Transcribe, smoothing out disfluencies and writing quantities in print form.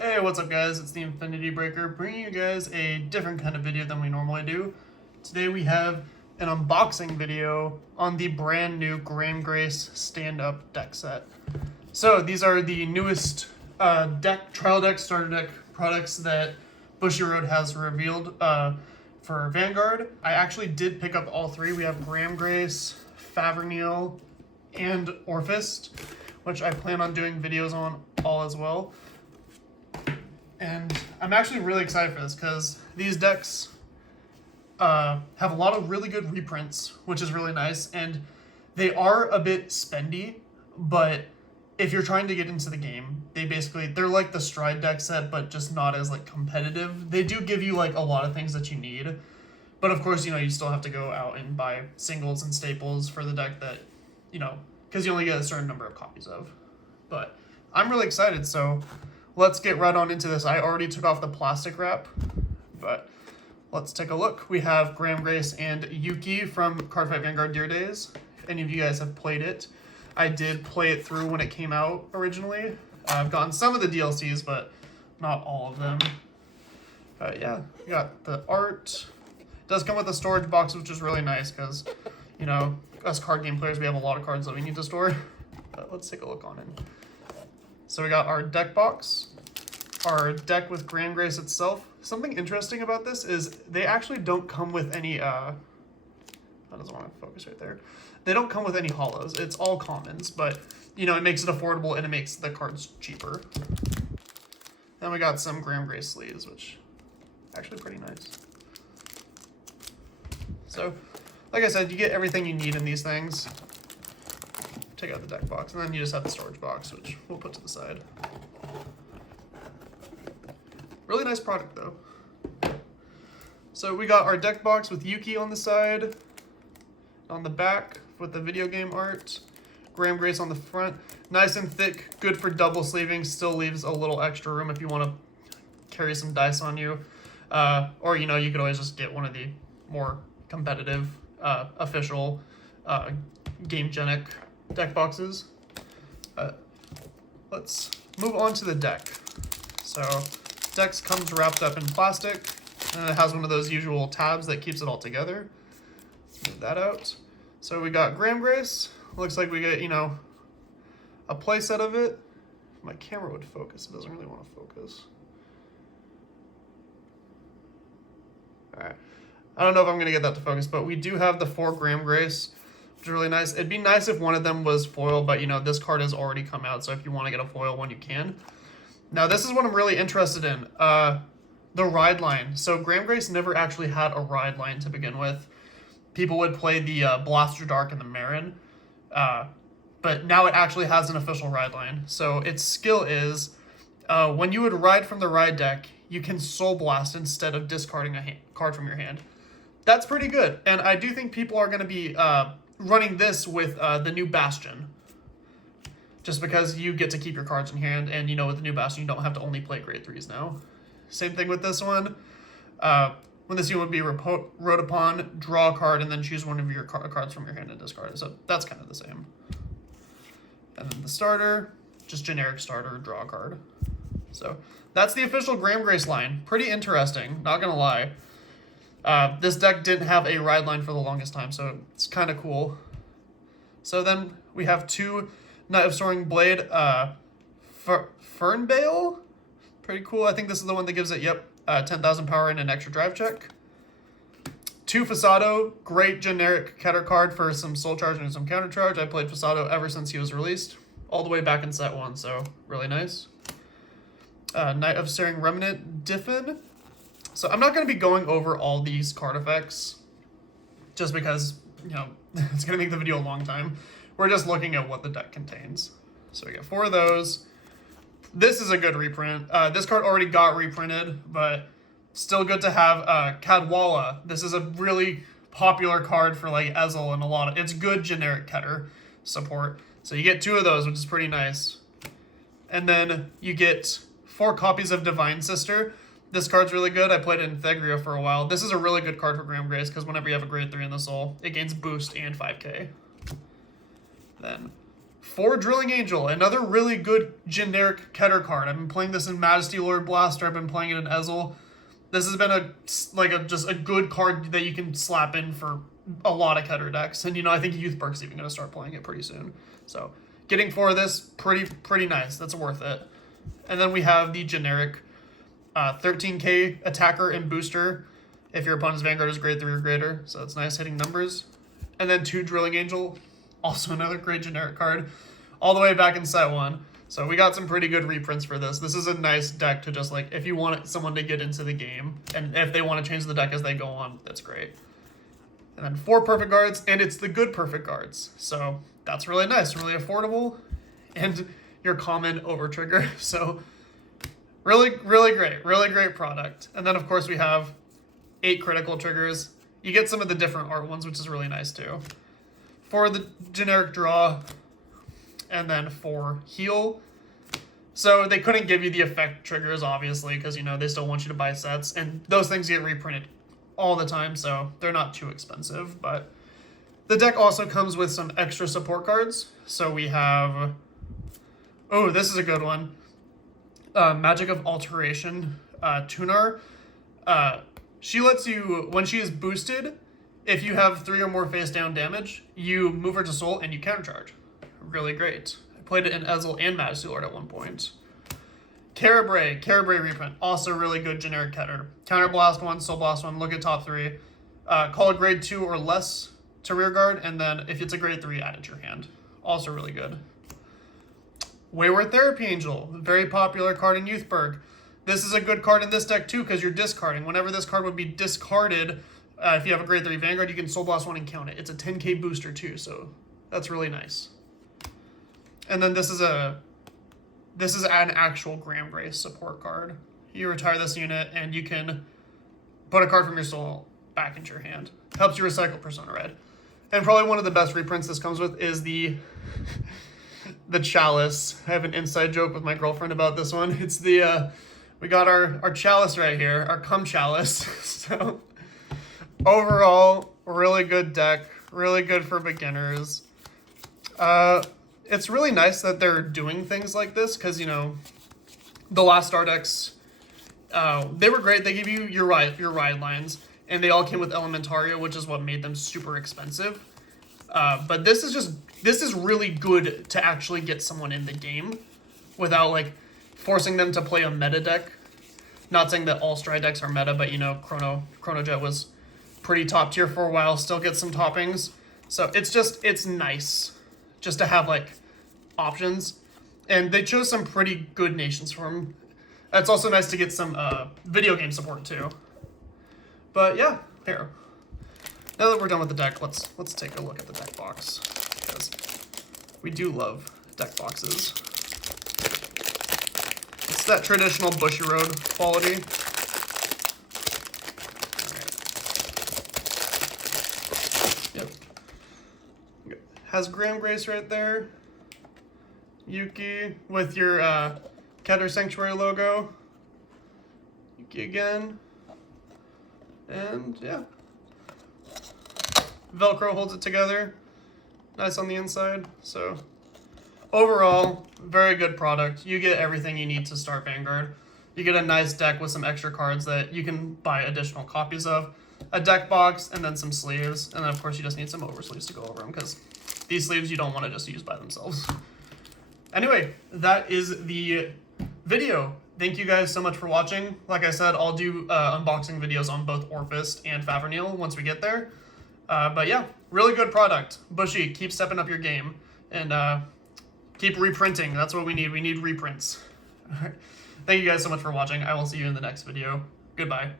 Hey, what's up guys? It's TheInfinityBreaker, bringing you guys a different kind of video than we normally do. Today we have an unboxing video on the brand new Gramgrace stand-up deck set. So these are the newest trial deck, starter deck products that Bushiroad has revealed for Vanguard. I actually did pick up all three. We have Gramgrace, Favernil, and Orphist, which I plan on doing videos on all as well. And I'm actually really excited for this because these decks have a lot of really good reprints, which is really nice. And they are a bit spendy, but if you're trying to get into the game, they're like the Stride deck set, but just not as like competitive. They do give you like a lot of things that you need. But of course, you still have to go out and buy singles and staples for the deck that, because you only get a certain number of copies of. But I'm really excited, so let's get right on into this. I already took off the plastic wrap, but let's take a look. We have Gramgrace and Yuki from CardFight Vanguard Dear Days. If any of you guys have played it, I did play it through when it came out originally. I've gotten some of the DLCs, but not all of them. Yeah, we got the art. It does come with a storage box, which is really nice because, us card game players, we have a lot of cards that we need to store. But let's take a look on it. So we got our deck box, our deck with Gramgrace itself. Something interesting about this is they actually don't come with any, that doesn't want to focus right there. They don't come with any holos. It's all commons, but, it makes it affordable and it makes the cards cheaper. Then we got some Gramgrace sleeves, which are actually pretty nice. So, like I said, you get everything you need in these things. Take out the deck box, and then you just have the storage box, which we'll put to the side. Really nice product, though. So we got our deck box with Yuki on the side, on the back with the video game art, Gramgrace on the front. Nice and thick, good for double sleeving, still leaves a little extra room if you want to carry some dice on you. Or, you could always just get one of the more competitive, official, game-genic deck boxes. Let's move on to the deck. So deck comes wrapped up in plastic, and it has one of those usual tabs that keeps it all together. Move that out. So we got Gramgrace. Looks like we get, a play set of it. If my camera would focus, it doesn't really want to focus. All right. I don't know if I'm going to get that to focus, but we do have the 4 Gramgrace, which is really nice. It'd be nice if one of them was foil, but this card has already come out, so if you want to get a foil one, you can. Now, this is what I'm really interested in, the ride line. So Gramgrace never actually had a ride line to begin with. People would play the Blaster Dark and the Marin, but now it actually has an official ride line. So its skill is, when you would ride from the ride deck, you can Soul Blast instead of discarding a card from your hand. That's pretty good, and I do think people are going to be running this with the new Bastion. Just because you get to keep your cards in hand, and with the new Bastion, you don't have to only play grade 3s now. Same thing with this one. When this unit would be wrote upon, draw a card, and then choose one of your cards from your hand and discard it. So that's kind of the same. And then the starter, just generic starter, draw a card. So that's the official Gramgrace line. Pretty interesting, not going to lie. This deck didn't have a ride line for the longest time, so it's kind of cool. So then we have 2 Knight of Soaring Blade, Fernbale. Pretty cool. I think this is the one that gives it, 10,000 power and an extra drive check. 2 Fasado, great generic Keter card for some soul charge and some counter charge. I played Fasado ever since he was released, all the way back in set 1, so really nice. Knight of Searing Remnant, Diffin. So I'm not going to be going over all these card effects, just because, it's going to make the video a long time. We're just looking at what the deck contains. So we got 4 of those. This is a good reprint. This card already got reprinted, but still good to have. Cadwalla. This is a really popular card for like Ezel and a lot of... It's good generic Keter support. So you get 2 of those, which is pretty nice. And then you get 4 copies of Divine Sister. This card's really good. I played it in Thegria for a while. This is a really good card for Gramgrace because whenever you have a grade 3 in the soul, it gains boost and 5k. Then 4 Drilling Angel, another really good generic Keter card. I've been playing this in Majesty Lord Blaster. I've been playing it in Ezel. This has been just a good card that you can slap in for a lot of Keter decks. And, you know, I think Youth Burke's even going to start playing it pretty soon. So, getting 4 of this, pretty nice. That's worth it. And then we have the generic 13k attacker and booster if your opponent's Vanguard is grade 3 or greater. So, it's nice hitting numbers. And then 2 Drilling Angel, also another great generic card, all the way back in set 1. So we got some pretty good reprints for this. This is a nice deck to just, like, if you want someone to get into the game, and if they want to change the deck as they go on, that's great. And then 4 perfect guards, and it's the good perfect guards. So that's really nice, really affordable, and your common over trigger. So really great product. And then, of course, we have 8 critical triggers. You get some of the different art ones, which is really nice too. 4 the generic draw, and then 4 heal. So they couldn't give you the effect triggers, obviously, because, you know, they still want you to buy sets, and those things get reprinted all the time, so they're not too expensive. But the deck also comes with some extra support cards. So we have, oh, this is a good one. Magic of Alteration, Tunar. She lets you, when she is boosted, if you have 3 or more face down damage, you move her to soul and you countercharge. Really great. I played it in Ezel and Majesty Lord at one point. Carabre reprint, also really good generic Keter. Counterblast 1, Soul Blast 1, look at top 3. Call a grade 2 or less to rear guard, and then if it's a grade 3, add it to your hand. Also really good. Wayward Therapy Angel, very popular card in Youthburg. This is a good card in this deck too, because you're discarding. Whenever this card would be discarded, if you have a grade 3 Vanguard, you can Soul Blast 1 and count it. It's a 10k booster too, so that's really nice. And then this is an actual Gramgrace support card. You retire this unit, and you can put a card from your soul back into your hand. Helps you recycle Persona Red. And probably one of the best reprints this comes with is the Chalice. I have an inside joke with my girlfriend about this one. It's the we got our Chalice right here, our Cum Chalice. So overall, really good deck, really good for beginners. It's really nice that they're doing things like this, because, you know, the last Star decks, they were great. They gave you your ride lines, and they all came with Elementaria, which is what made them super expensive. But this is really good to actually get someone in the game without, like, forcing them to play a meta deck. Not saying that all Stride decks are meta, but, you know, Chrono Jet was pretty top tier for a while, still gets some toppings. So it's nice just to have, like, options. And they chose some pretty good nations for them. It's also nice to get some video game support too. But yeah, here. Now that we're done with the deck, let's take a look at the deck box, because we do love deck boxes. It's that traditional Bushiroad quality. Has Gramgrace right there. Yuki with your Keter Sanctuary logo. Yuki again. And yeah. Velcro holds it together. Nice on the inside. So overall, very good product. You get everything you need to start Vanguard. You get a nice deck with some extra cards that you can buy additional copies of. A deck box, and then some sleeves. And then, of course, you just need some oversleeves to go over them, because these sleeves you don't want to just use by themselves. Anyway, that is the video. Thank you guys so much for watching. Like I said, I'll do unboxing videos on both Orphist and Faverneel once we get there. But yeah, really good product. Bushy, keep stepping up your game. And keep reprinting. That's what we need. We need reprints. All right. Thank you guys so much for watching. I will see you in the next video. Goodbye.